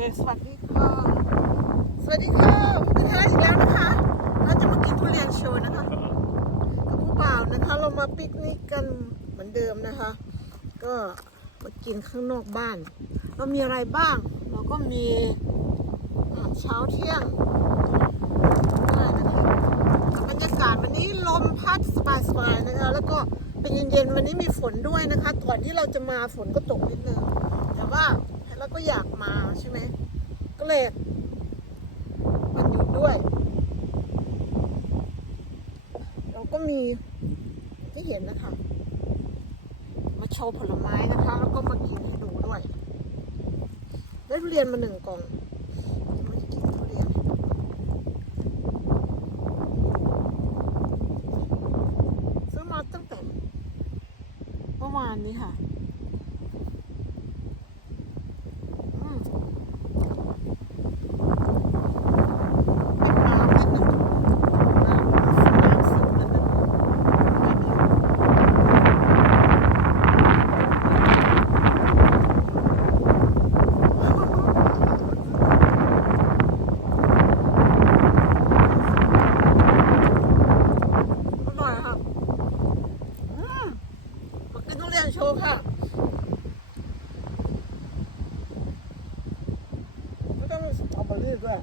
สวัสดีค่ะ สวัสดีค่ะมุกกระทะอีกแล้วนะคะ เราจะมากินทุเรียนโชว์นะคะกับผู้บ่าวนะคะ เรามาปิกนิกกันเหมือนเดิมนะคะ ก็มากินข้างนอกบ้าน เรามีอะไรบ้าง เราก็มีอาหารเช้าเที่ยงได้นะคะบรรยากาศวันนี้ลมพัดสบายๆนะคะ แล้วก็เป็นเย็นๆวันนี้มีฝนด้วยนะคะ ก่อนที่เราจะมาฝนก็ตกนิดนึงแต่ว่าเราก็อยากมาใช่ไหม เลยมันหยุดด้วย เราก็มีที่เห็นนะคะ มาโชว์ผลไม้นะคะ แล้วก็มากินให้ดูด้วย ได้ทุเรียนมาหนึ่งกล่องซื้อมาตั้งแต่เมื่อวานนี้ค่ะ อืมเป็นน้ำนิดหนึ่งน้ำน้ำซึมนิดหนึ่งไม่มีอร่อยค่ะอืมมากินทุเรียนโชว์ค่ะ ไม่ต้องมีสตรอเบอรี่ด้วย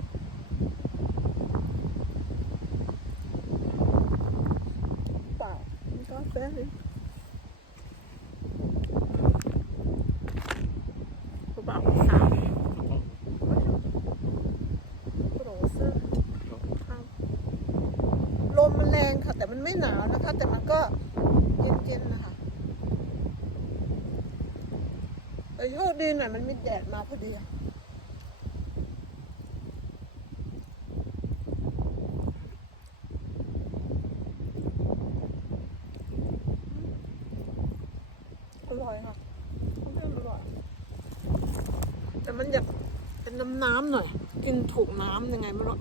เปล่า มีกาแฟเลยเปล่าสามกระโดดเสื้อรับลมมันแรงค่ะ แต่มันไม่หนาวนะคะ แต่มันก็เย็นๆนะคะแต่โชคดีหน่อยมันมีแดดมาพอดี อ ร่อยค่ะทุเรียนอร่อย แต่มันอยากเป็นน้ำน้ำๆหน่อย กินถูกน้ำยังไงไม่รู้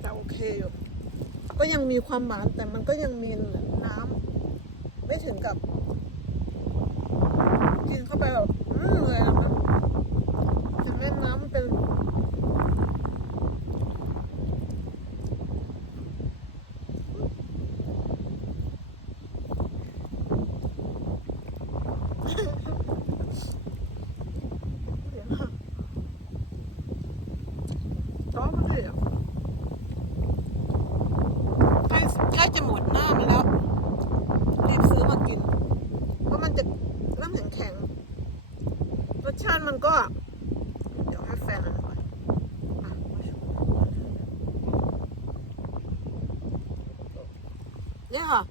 แต่โอเคอยู่ก็ยังมีความหวานแต่มันก็ยังมีน้ำไม่ถึงกับ กินเข้าไปแบบอืมเลยนะมันแต่แม่น้ำมันเป็น เดี๋ยวนะจ้อมันเลยอะใกล้ใกล้จะหมดหน้ามันแล้ว รีบซื้อมากิน เพราะมันจะเริ่มแข็งแข็งๆรสชาติ มันก็ เดี๋ยวให้แฟนอันนก่อนอะเนี่ยค่ะ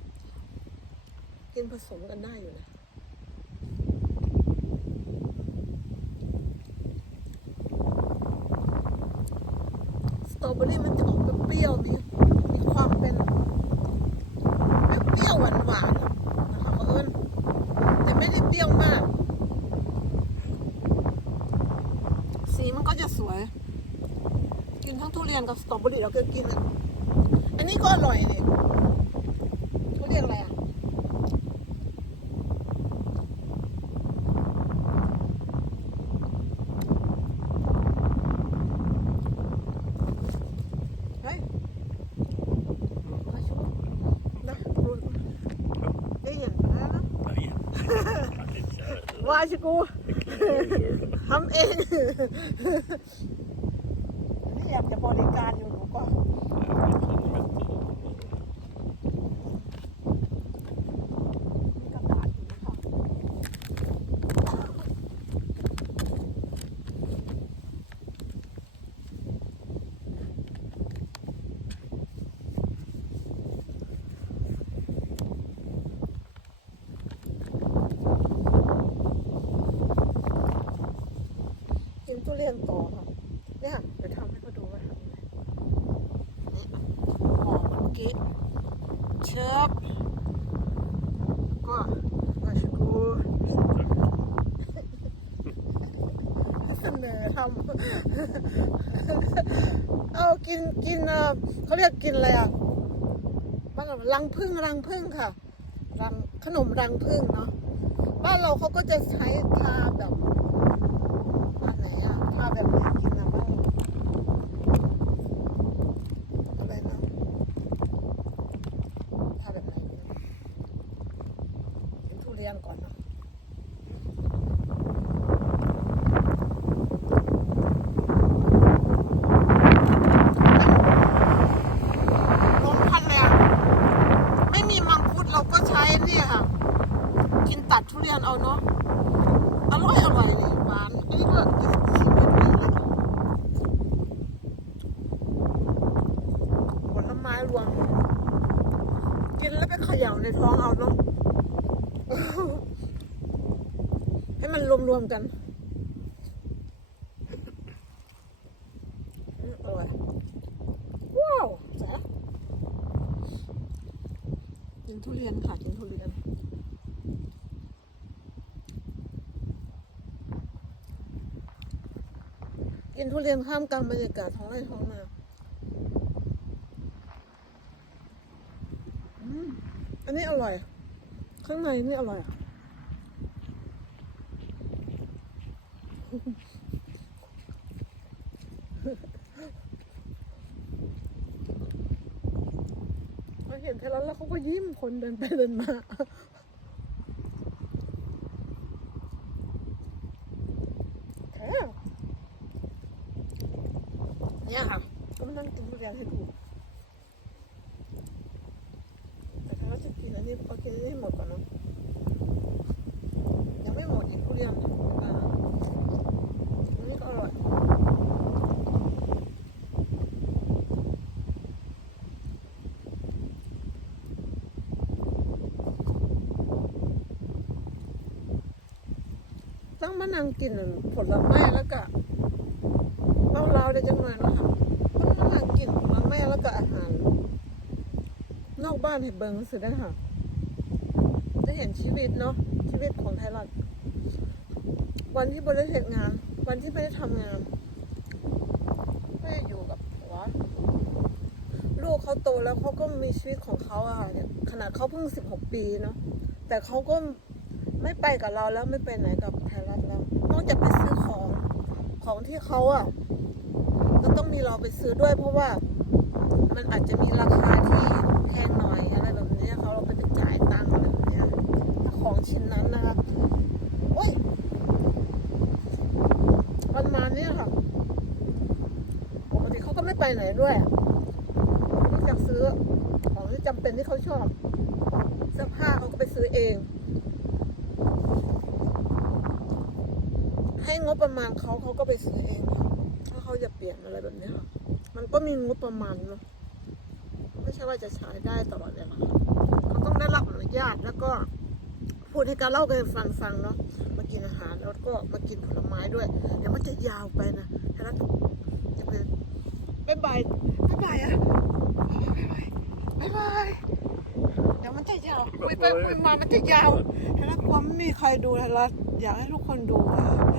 กินผสมกันได้อยู่นะสตรอเบอรี่มันจะออกเปรี้ยวมีมีความเป็นเปรี้ยวหวานหวานๆนะคะเอิญแต่ไม่ได้เปรี้ยวมาก สีมันก็จะสวย กิน ทั้งทุเรียนกับสตรอเบอรี่เราก็กินอะอันนี้ก็อร่อยเนี่ยเขาเรียกอะไรอะเฮ้ยมาช่วยนะรู้ได้ยินแล้วนะว่าชิกูทำเอง อยากจะบริการอยู่หนูก็กระดาษอยู่นะคะกินทุเรียนต่อค่ะเนี่ยเดี๋ยวทำให้เขาดูว่าทำยังไงนี่ห อมเมื่อกี้เชิบก็มาชิกูเสนอทำเอากินกินเอ่อเขาเรียกกินอะไรอะบ้านเรารังพึ่งรังพึ่งค่ะ รังขนมรังพึ่งเนาะ บ้านเราเขาก็จะใช้ทาแบบอันไหนอะชาแบบ รวม กินแล้วไปเขย่าในท้องเอาเนาะให้มันรวมๆกันอร่ยว้าวแซ่กินทุเรียนค่ะกินทุเรียนกินทุเรียนข้ามกลางบรรยากาศท้องไร่ท้องนา อันนี้อร่อย ข้างในนี่อร่อยเขาเห็นเทแล้วแล้วเขาก็ยิ้มคนเดินไปเดินมา แค่เนี่ยค่ะ ก็มานั่งกินทุเรียนให้ดู แต่ถ้าเราจะกิน อันนี้พอให้หมดก่อนเนาะยังไม่หมดอีกทุเรียนอ่าอันนี้ก็อร่อยต้องมานั่งกินผลไม้แล้วก็เราเราได้จังเลยนะค่ะต้องมานั่งกินผลไม้แล้วก็อาหาร นอกบ้านให้เบิ่งสิได้ค่ะได้เห็น ชีวิตเนาะชีวิตของไทยรัฐวันที่บริเหตุงาน วันที่ไม่ได้ทำงานไม่ได้อยู่กับผัวลูกเขาโตแล้วเขาก็มีชีวิตของเขาอะค่ะเนี่ยขนาดเขาเพิ่งสิบหกปีเนาะแต่เขาก็ไม่ไปกับเราแล้วไม่ไปไหนกับไทยรัฐแล้วนอกจากไปซื้อของของที่เขาอะก็ต้องมีเราไปซื้อด้วย เพราะว่ามันอาจจะมีราคาที่แพงหน่อยอะไรแบบนี้เขาเราไปจ่าย ตังค์อะไรแบบนี้ของชิ้นนั้นนะคะโอ้ยประมาณนี้ค่ะปกติเขาก็ไม่ไปไหนด้วยนอกจากซื้อของที่จำเป็นที่เขาชอบเสื้อผ้าเขาก็ไปซื้อเอง ให้งบประมาณเขาเขาก็ไปซื้อเองค่ะถ้าเขาจะเปลี่ยนอะไรแบบนี้ค่ะ มันก็มีงบประมาณเนาะไม่ใช่ว่าจะใช้ได้ตลอดเวลาเขาต้อ ได้รับอนุญาตแล้วก็พูดให้การเล่ากันฟังฟังๆเนาะมากินอาหารแล้วก็มากินผลไม้ด้วย เดี๋ยวมันจะยาวไปนะแล้วจะไปบ๊ายบายบ๊ายบายอะบ๊ายบายเดี๋ยวมันจะยาวคุยไปคุยมามันจะยาวแล้วกลัวไม่มีใครดูแล้วอยากให้ทุกคนดูค่ะ